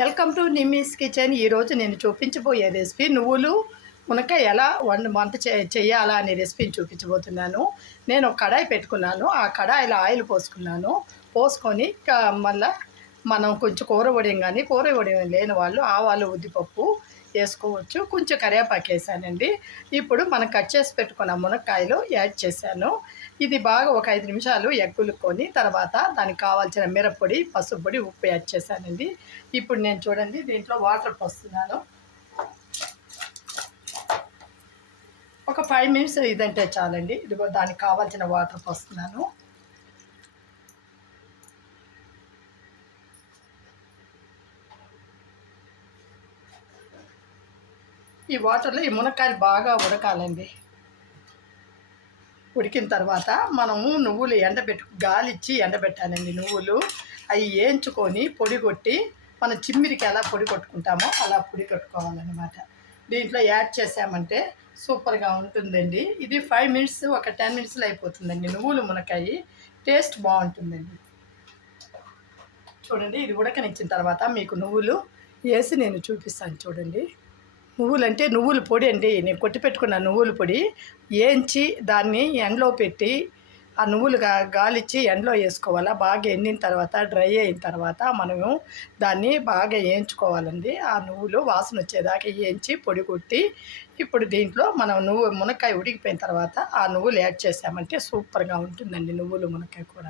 Welcome to నిమ్మీస్ kitchen. ఈరోజు నేను చూపించబోయే రెసిపీ నువ్వులు మునక్కాయ ఎలా వంట చేయాలా అనే రెసిపీని చూపించబోతున్నాను. నేను ఒక కడాయి పెట్టుకున్నాను. ఆ కడాయిలో ఆయిల్ పోసుకొని మళ్ళీ మనం కొంచెం కూర వడియం కానీ కూర వడియం లేని వాళ్ళు ఆవాలు ఉద్దిపప్పు వేసుకోవచ్చు. కొంచెం కరివేపాకు వేసానండి. ఇప్పుడు మనం కట్ చేసి పెట్టుకున్న మునక్కాయలు యాడ్ చేశాను. ఇది బాగా ఒక 5 నిమిషాలు ఎగ్గులుకొని తర్వాత దానికి కావాల్సిన మిరప్పొడి, పసుపు పొడి, ఉప్పు యాడ్ చేశానండి. ఇప్పుడు నేను చూడండి దీంట్లో వాటర్ పోస్తున్నాను. ఒక 5 మినిట్స్ ఇదంటే చాలండి. ఇదిగో దానికి కావాల్సిన వాటర్ పోస్తున్నాను. ఈ వాటర్లో ఈ మునక్కాయలు బాగా ఉడకాలండి. ఉడికిన తర్వాత మనము నువ్వులు గాలిచ్చి ఎండబెట్టాలండి. నువ్వులు అవి వేయించుకొని పొడి కొట్టి మనం చిమ్మిరికి ఎలా పొడి కొట్టుకుంటామో అలా పొడి కొట్టుకోవాలన్నమాట. దీంట్లో యాడ్ చేసామంటే సూపర్గా ఉంటుందండి. ఇది 5 మినిట్స్ ఒక 10 మినిట్స్లో అయిపోతుందండి. నువ్వులు మునక్కాయ టేస్ట్ బాగుంటుందండి. చూడండి ఇది ఉడకనిచ్చిన తర్వాత మీకు నువ్వులు వేసి నేను చూపిస్తాను. చూడండి నువ్వులంటే నువ్వుల పొడి అండి. నేను కొట్టి పెట్టుకున్న నువ్వుల పొడి వేయించి దాన్ని ఎండలో పెట్టి ఆ నువ్వులు గాలిచ్చి ఎండలో వేసుకోవాలా. బాగా ఎండిన తర్వాత డ్రై అయిన తర్వాత మనము దాన్ని బాగా వేయించుకోవాలండి. ఆ నువ్వులు వాసన వచ్చేదాకా వేయించి పొడి కొట్టి ఇప్పుడు దీంట్లో మనం మునక్కాయ ఉడికిపోయిన తర్వాత ఆ నువ్వులు యాడ్ చేసామంటే సూపర్గా ఉంటుందండి నువ్వులు మునక్కాయ కూర.